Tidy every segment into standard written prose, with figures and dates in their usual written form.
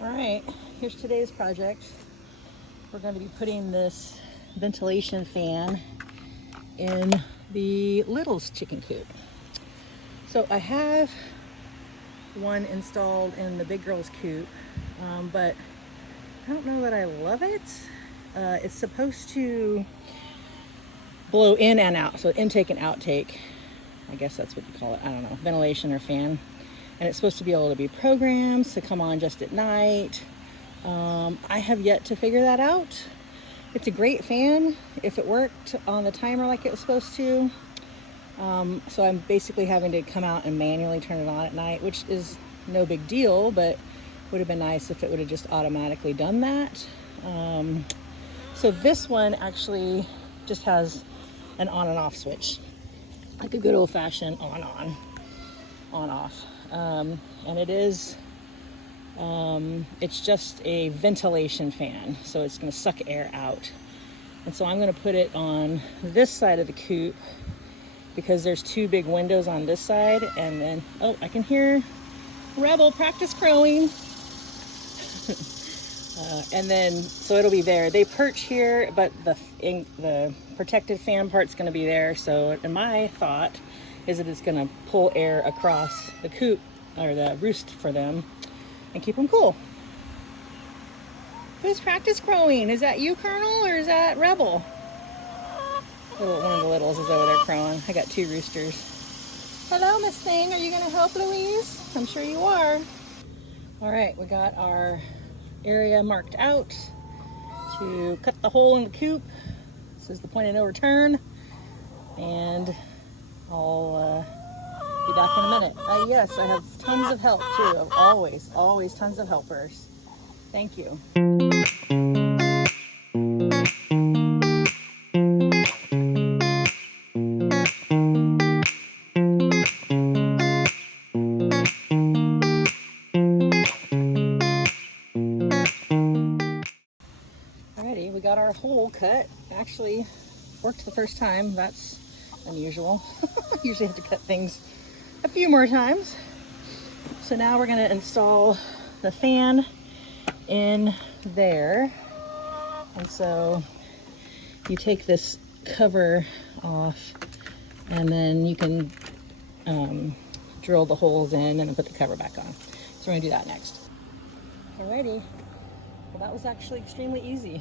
All right, here's today's project. We're going to be putting this ventilation fan in the Little's chicken coop. So I have one installed in the big girl's coop, but I don't know that I love it. It's supposed to blow in and out, so intake and outtake. I guess that's what you call it. I don't know, ventilation or fan. And it's supposed to be able to be programmed to come on just at night. I have yet to figure that out. It's a great fan if it worked on the timer like it was supposed to. So I'm basically having to come out and manually turn it on at night, which is no big deal, but would have been nice if it would have just automatically done that. So this one actually just has an on and off switch, like a good old-fashioned on-off. And it is, it's just a ventilation fan, so it's going to suck air out. And so I'm going to put it on this side of the coop because there's two big windows on this side, and then, oh, I can hear Rebel practice crowing. And then, so it'll be there. They perch here, but the protected fan part's going to be there. So, and my thought is that it's going to pull air across the coop or the roost for them and keep them cool. Who's practice crowing? Is that you, Colonel, or is that Rebel? One of the littles is over there crowing. I got two roosters. Hello, Miss Thing. Are you going to help Louise? I'm sure you are. All right, we got our area marked out to cut the hole in the coop. This is the point of no return, and I'll be back in a minute. Yes, I have tons of help too. Always tons of helpers. Thank you. Alrighty, we got our hole cut. Actually worked the first time. That's unusual. Usually have to cut things a few more times. So now we're going to install the fan in there. And so you take this cover off, and then you can drill the holes in and then put the cover back on. So we're going to do that next. Alrighty. Well, that was actually extremely easy.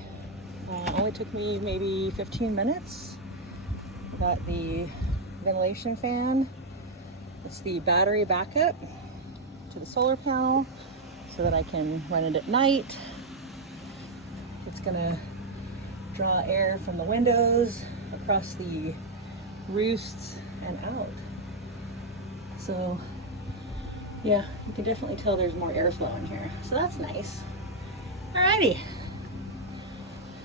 Only took me maybe 15 minutes. Got the ventilation fan. It's the battery backup to the solar panel so that I can run it at night. It's gonna draw air from the windows across the roosts and out. So yeah, you can definitely tell there's more airflow in here. So that's nice. Alrighty,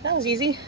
that was easy.